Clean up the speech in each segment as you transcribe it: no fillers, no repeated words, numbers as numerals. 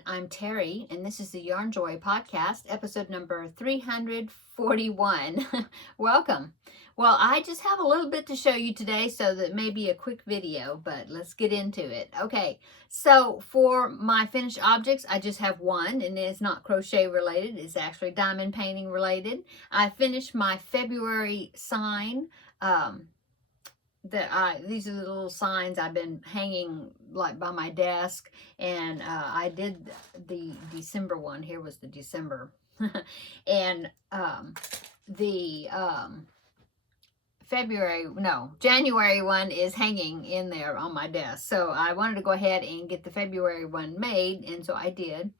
everyone. I'm Terry, and this is the Yarnjoy podcast, episode number 341. Welcome. Well, I just have a little bit to show you today, so that may be a quick video, but let's get into it. Okay, so for my finished objects, I just have one, and it's not crochet related. It's actually diamond painting related. I finished my February sign. These are the little signs I've been hanging like by my desk, and I did the December one. Here was the December. And the January one is hanging in there on my desk, so I wanted to go ahead and get the February one made, and so I did.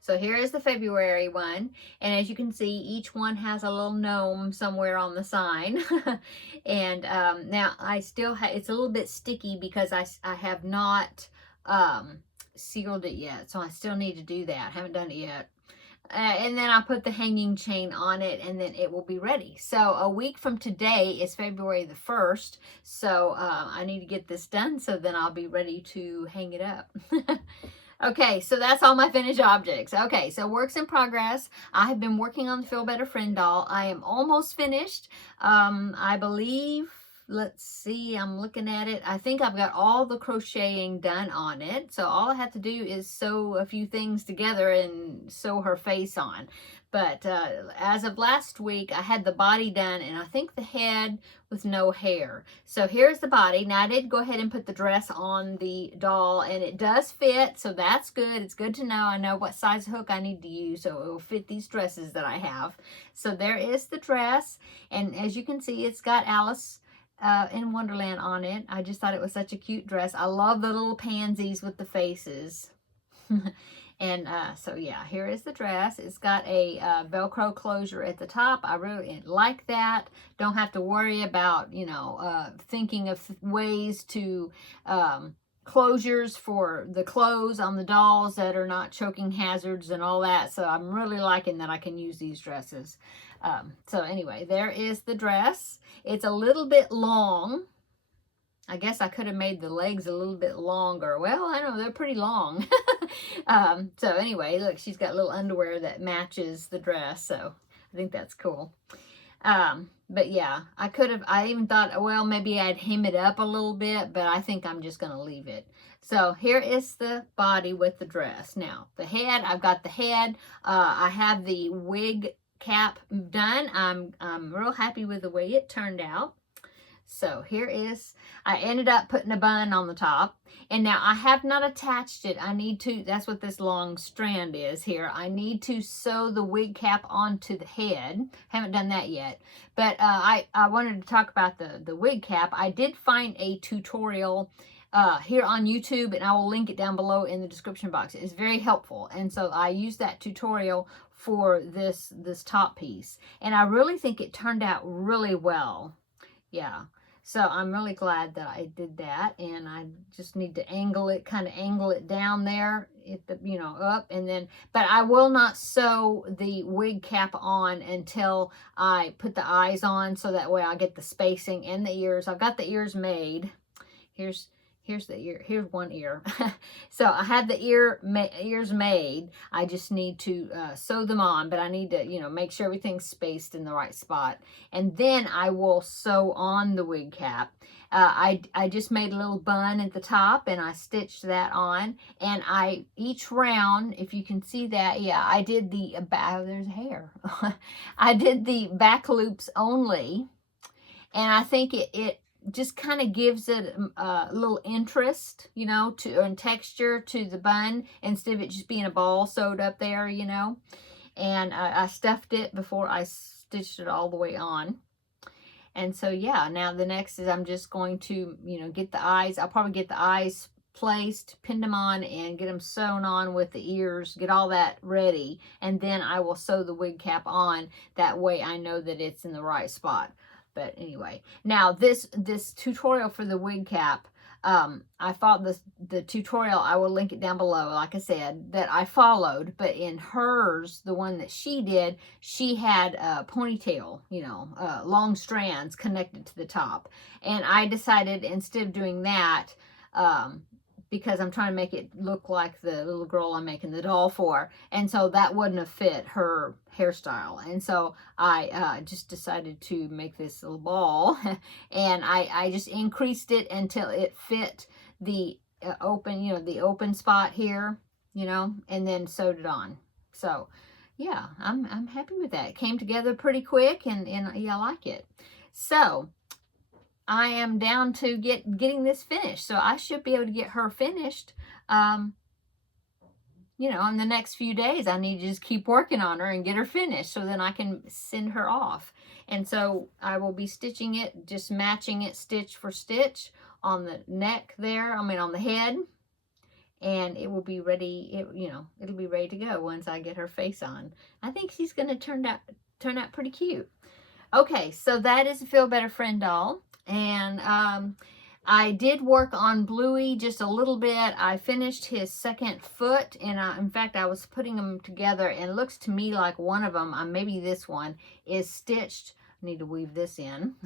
So here is the February one, and as you can see, each one has a little gnome somewhere on the sign. And now I still have, it's a little bit sticky because I have not sealed it yet, so I still need to do that. Haven't done it yet. And then I put the hanging chain on it, and then it will be ready. So a week from today is February the 1st, so I need to get this done, so then I'll be ready to hang it up. Okay, so that's all my finished objects. Okay, so works in progress. I have been working on the Feel Better Friend doll. I am almost finished. I believe, let's see, I'm looking at it. I think I've got all the crocheting done on it. So all I have to do is sew a few things together and sew her face on. But as of last week, I had the body done, and I think the head with no hair. So here's the body. Now, I did go ahead and put the dress on the doll, and it does fit, so that's good. It's good to know. I know what size hook I need to use, so it will fit these dresses that I have. So there is the dress, and as you can see, it's got Alice in Wonderland on it. I just thought it was such a cute dress. I love the little pansies with the faces. And so yeah, here is the dress. It's got a Velcro closure at the top. I really like that. Don't have to worry about, you know, thinking of ways to closures for the clothes on the dolls that are not choking hazards and all that. So I'm really liking that I can use these dresses. So anyway, there is the dress. It's a little bit long. I guess I could have made the legs a little bit longer. Well, I don't know, they're pretty long. So anyway, look, she's got little underwear that matches the dress, so I think that's cool. But yeah, I even thought, well, maybe I'd hem it up a little bit, but I think I'm just going to leave it. So here is the body with the dress. Now, the head, I've got the head. I have the wig cap done. I'm real happy with the way it turned out. So here is, I ended up putting a bun on the top, and now I have not attached it. I need to, that's what this long strand is here. I need to sew the wig cap onto the head. Haven't done that yet, but I wanted to talk about the wig cap. I did find a tutorial here on YouTube, and I will link it down below in the description box. It's very helpful, and so I used that tutorial for this top piece, and I really think it turned out really well. Yeah. So I'm really glad that I did that, and I just need to angle it, kind of angle it down there, you know, up, and then, but I will not sew the wig cap on until I put the eyes on, so that way I get the spacing and the ears. I've got the ears made. Here's the ear. Here's one ear. So I have the ears made. I just need to sew them on, but I need to, you know, make sure everything's spaced in the right spot. And then I will sew on the wig cap. I just made a little bun at the top, and I stitched that on. And each round, if you can see that, yeah, I did the back. There's hair. I did the back loops only, and I think it just kind of gives it a little interest, you know, and texture to the bun, instead of it just being a ball sewed up there, you know. And I stuffed it before I stitched it all the way on. And so yeah, now the next is I'm just going to, you know, get the eyes. I'll probably get the eyes placed, pin them on, and get them sewn on with the ears, get all that ready, and then I will sew the wig cap on. That way I know that it's in the right spot. But anyway, now this tutorial for the wig cap, I followed the tutorial. I will link it down below, like I said, that I followed. But in hers, the one that she did, she had a ponytail, you know, long strands connected to the top. And I decided, instead of doing that, because I'm trying to make it look like the little girl I'm making the doll for. And so that wouldn't have fit her hairstyle. And so I just decided to make this little ball and I just increased it until it fit the open, the open spot here, and then sewed it on. So yeah, I'm happy with that. It came together pretty quick and yeah, I like it. So I am down to getting this finished. So I should be able to get her finished, in the next few days. I need to just keep working on her and get her finished so then I can send her off. And so I will be stitching it, just matching it stitch for stitch on the neck there, on the head. And it will be ready, it'll be ready to go once I get her face on. I think she's going to turn out pretty cute. Okay, so that is a Feel Better Friend doll. And I did work on Bluey just a little bit. I finished his second foot, and in fact, I was putting them together, and it looks to me like one of them, maybe this one, is stitched. I need to weave this in.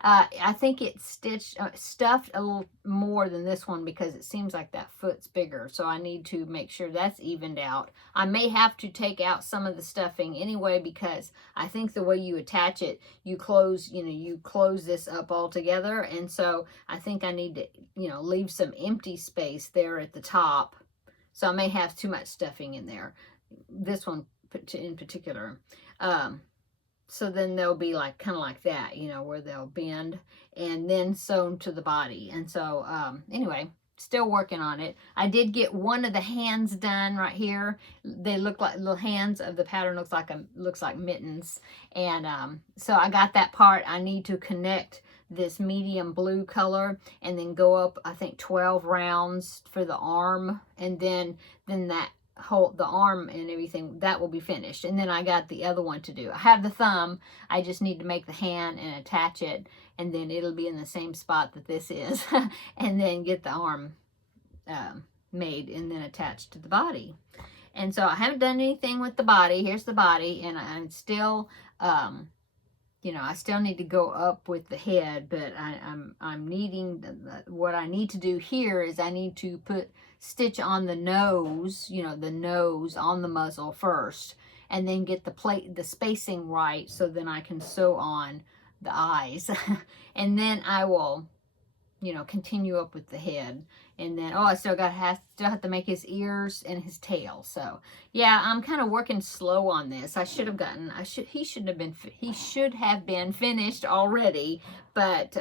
I think it's stuffed a little more than this one because it seems like that foot's bigger. So I need to make sure that's evened out. I may have to take out some of the stuffing anyway because I think the way you attach it, you close this up all together. And so I think I need to, leave some empty space there at the top. So I may have too much stuffing in there. This one in particular. So then they'll be kind of like that, where they'll bend and then sewn to the body. And so, anyway, still working on it. I did get one of the hands done right here. They look like little hands of the pattern, looks like mittens. And so I got that part. I need to connect this medium blue color and then go up, I think 12 rounds for the arm. And then that the arm and everything, that will be finished. And then I got the other one to do. I have the thumb. I just need to make the hand and attach it, and then it'll be in the same spot that this is. And then get the arm made and then attached to the body. And so I haven't done anything with the body. Here's the body, and I'm still I still need to go up with the head, but I'm needing, what I need to do here is I need to stitch on the nose, the nose on the muzzle first, and then get the spacing right so then I can sew on the eyes. And then I will, continue up with the head. And then, I still have to make his ears and his tail. So yeah, I'm kind of working slow on this. He should have been finished already, but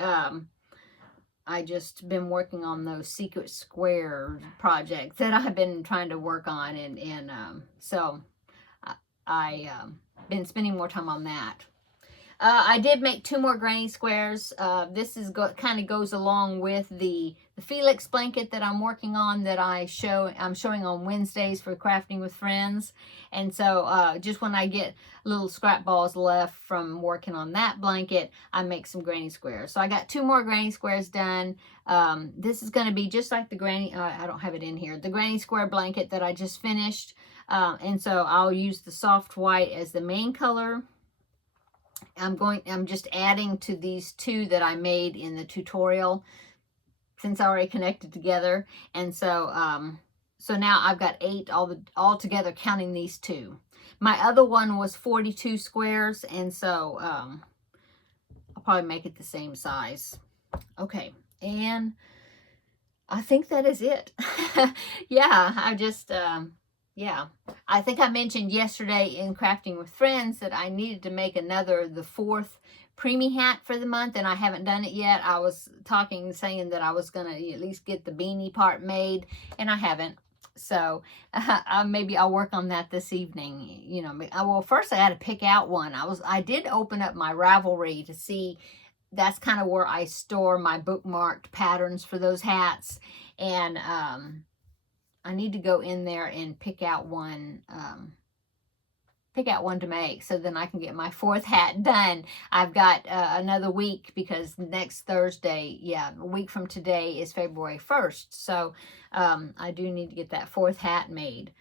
I just been working on those secret square projects that I've been trying to work on, and so I been spending more time on that. I did make 2 more granny squares. This is kind of goes along with the Felix blanket that I'm working on, that I'm showing on Wednesdays for Crafting with Friends. And so just when I get little scrap balls left from working on that blanket, I make some granny squares. So I got 2 more granny squares done. This is going to be just like the granny, I don't have it in here, the granny square blanket that I just finished. And so I'll use the soft white as the main color. I'm just adding to these 2 that I made in the tutorial, since I already connected together. And so so now I've got 8 all together, counting these 2. My other one was 42 squares, and so I'll probably make it the same size. Okay, and I think that is it. Yeah, I think I mentioned yesterday in Crafting with Friends that I needed to make the 4th preemie hat for the month, and I haven't done it yet. I was saying that I was going to at least get the beanie part made, and I haven't. So maybe I'll work on that this evening. Well, first I had to pick out one. I did open up my Ravelry to see. That's kind of where I store my bookmarked patterns for those hats, and I need to go in there and pick out one to make, so then I can get my 4th hat done. I've got another week, because next Thursday, a week from today, is February 1st. So I do need to get that 4th hat made.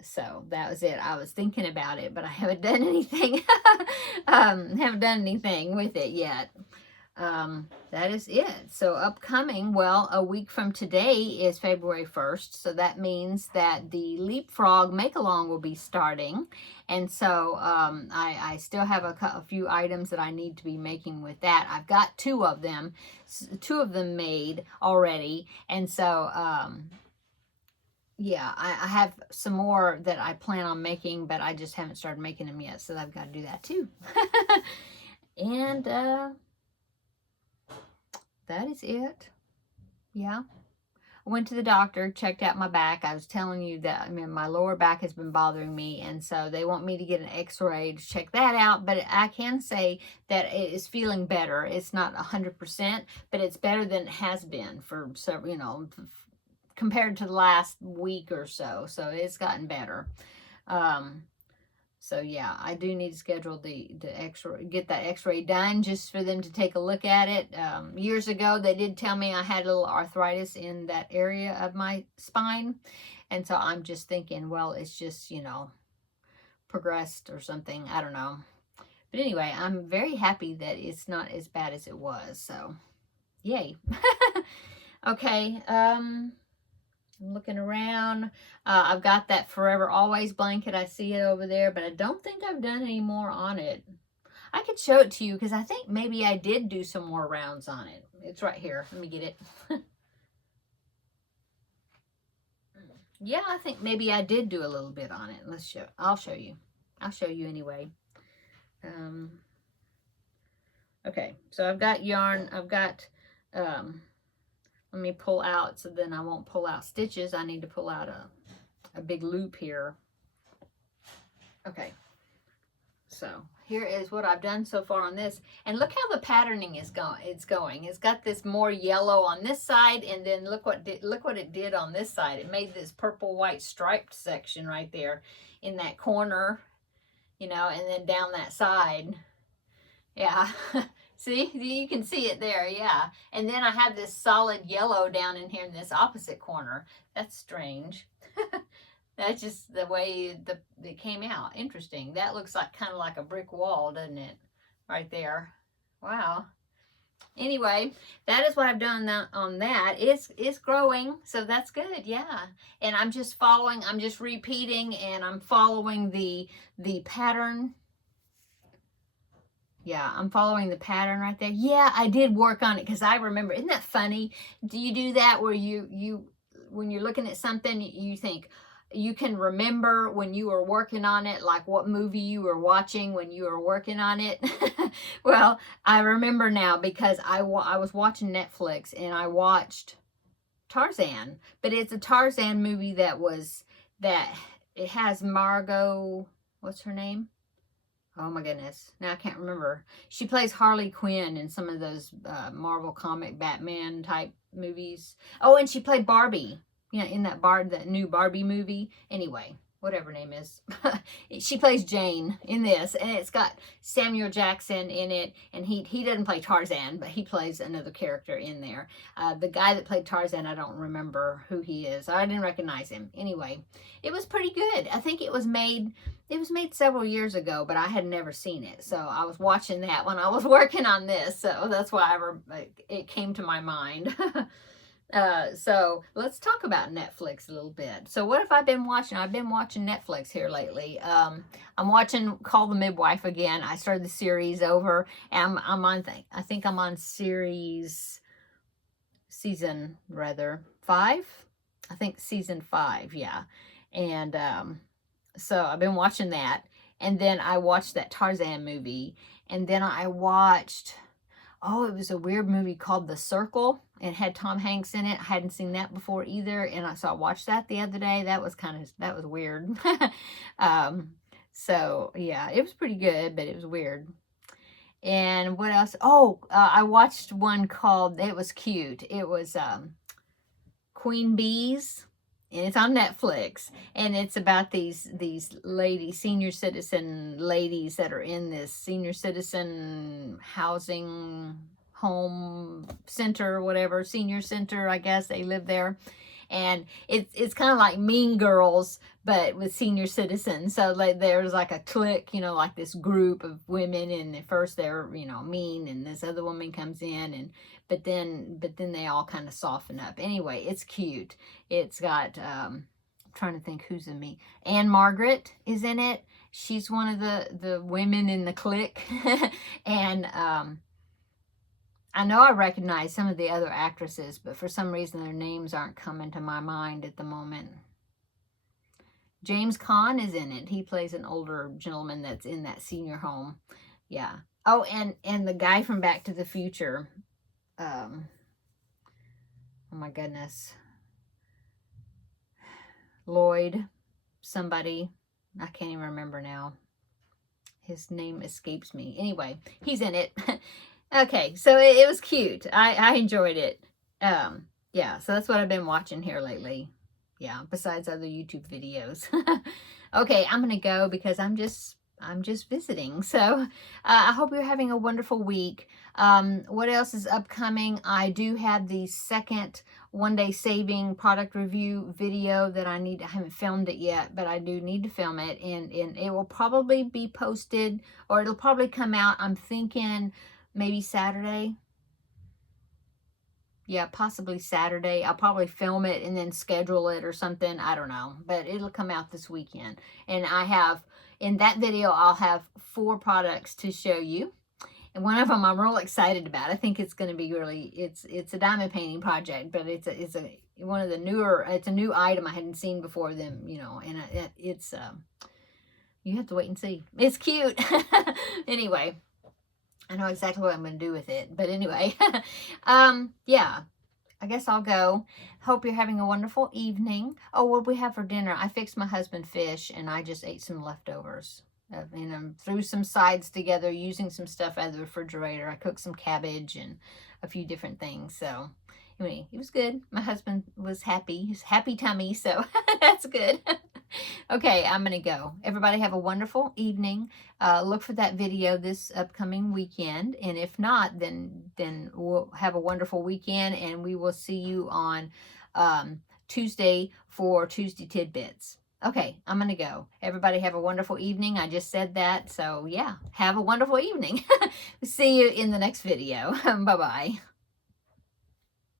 So that was it. I was thinking about it, but I haven't done anything. Haven't done anything with it yet. that is it. So upcoming, well, a week from today is February 1st. So that means that the Leapfrog Make-Along will be starting. And so I still have a few items that I need to be making with that. I've got two of them made already. And so, yeah, I have some more that I plan on making, but I just haven't started making them yet. So I've got to do that too. And, that is it. Yeah. I went to the doctor, checked out my back. I was telling you that, I mean, my lower back has been bothering me, and so they want me to get an x-ray to check that out. But I can say that it is feeling better. It's not 100%, but it's better than it has been for several, you know, compared to the last week or so. So it's gotten better. So yeah, I do need to schedule the x-ray, get that x-ray done just for them to take a look at it. Years ago, they did tell me I had a little arthritis in that area of my spine. And so I'm just thinking, well, it's just, you know, progressed or something. I don't know. But anyway, I'm very happy that it's not as bad as it was. So, yay. Okay, I'm looking around. I've got that Forever Always blanket. I see it over there, but I don't think I've done any more on it. I could show it to you because I think maybe I did do some more rounds on it. It's right here. Let me get it. Yeah, I think maybe I did do a little bit on it. Let's show. I'll show you. I'll show you anyway. Okay, so I've got yarn. I've got let me pull out so then I won't pull out stitches. I need to pull out a big loop here. Okay, so here is what I've done so far on this. And look how the patterning is going. It's got this more yellow on this side, and then look what it did on this side. It made this purple white striped section right there in that corner, you know, and then down that side. Yeah. See, you can see it there, yeah. And then I have this solid yellow down in here in this opposite corner. That's strange. That's just the way it came out. Interesting. That looks like kind of like a brick wall, doesn't it? Right there. Wow. Anyway, that is what I've done on that. It's growing, so that's good, yeah. And I'm just following, I'm just repeating, and I'm following the pattern. Yeah, I'm following the pattern right there. Yeah, I did work on it because I remember. Isn't that funny? Do you do that where when you're looking at something, you think you can remember when you were working on it, like what movie you were watching when you were working on it? Well, I remember now because I was watching Netflix and I watched Tarzan, but it's a Tarzan movie that it has Margot, what's her name? Oh my goodness. Now I can't remember. She plays Harley Quinn in some of those Marvel comic Batman type movies. Oh, and she played Barbie. You know, in that new Barbie movie. Anyway, whatever her name is. She plays Jane in this. And it's got Samuel Jackson in it. And he doesn't play Tarzan, but he plays another character in there. The guy that played Tarzan, I don't remember who he is. I didn't recognize him. Anyway, it was pretty good. I think it was made several years ago, but I had never seen it. So I was watching that when I was working on this. So that's why it came to my mind. So let's talk about Netflix a little bit. So what have I been watching? I've been watching Netflix here lately. I'm watching Call the Midwife again. I started the series over. And I'm on, I think I'm on season 5. I think season 5, yeah. And so I've been watching that. And then I watched that Tarzan movie. And then I watched, it was a weird movie called The Circle. It had Tom Hanks in it. I hadn't seen that before either. And so I watched that the other day. That was weird. So yeah, it was pretty good, but it was weird. And what else? I watched one called, it was cute. It was Queen Bees. And it's on Netflix, and it's about these ladies, senior citizen ladies that are in this senior citizen housing home center, whatever, senior center, I guess they live there. And it's kind of like Mean Girls, but with senior citizens. So like there's like a clique, you know, like this group of women, and at first they're, you know, mean, and this other woman comes in, and but then they all kind of soften up. Anyway, it's cute. It's got I'm trying to think who's in me. Anne Margaret is in it. She's one of the women in the clique. And I know I recognize some of the other actresses, but for some reason their names aren't coming to my mind at the moment. James Caan is in it. He plays an older gentleman that's in that senior home. Yeah. Oh, and the guy from Back to the Future. Oh my goodness. Lloyd, somebody. I can't even remember now. His name escapes me. Anyway, he's in it. Okay, so it was cute. I enjoyed it. Yeah, so that's what I've been watching here lately. Yeah, besides other YouTube videos. Okay, I'm gonna go because I'm just visiting. So I hope you're having a wonderful week. What else is upcoming? I do have the second one-day saving product review video that I haven't filmed it yet, but I do need to film it, and it will probably be posted, or it'll probably come out, I'm thinking maybe Saturday. Yeah, possibly Saturday. I'll probably film it and then schedule it or something. I don't know, but it'll come out this weekend. And in that video, I'll have 4 products to show you. And one of them I'm real excited about. I think it's going to be really, it's a diamond painting project, but it's one of the newer, it's a new item I hadn't seen before them, you know, and it's, you have to wait and see. It's cute. Anyway, I know exactly what I'm going to do with it, but anyway, yeah, I guess I'll go. Hope you're having a wonderful evening. Oh, what did we have for dinner? I fixed my husband fish, and I just ate some leftovers. And threw some sides together using some stuff out of the refrigerator. I cooked some cabbage and a few different things. So anyway, it was good. My husband was happy. His happy tummy, so that's good. Okay, I'm going to go. Everybody have a wonderful evening. Look for that video this upcoming weekend. And if not, then we'll have a wonderful weekend, and we will see you on Tuesday for Tuesday Tidbits. Okay, I'm going to go. Everybody have a wonderful evening. I just said that. So yeah, have a wonderful evening. See you in the next video. Bye-bye.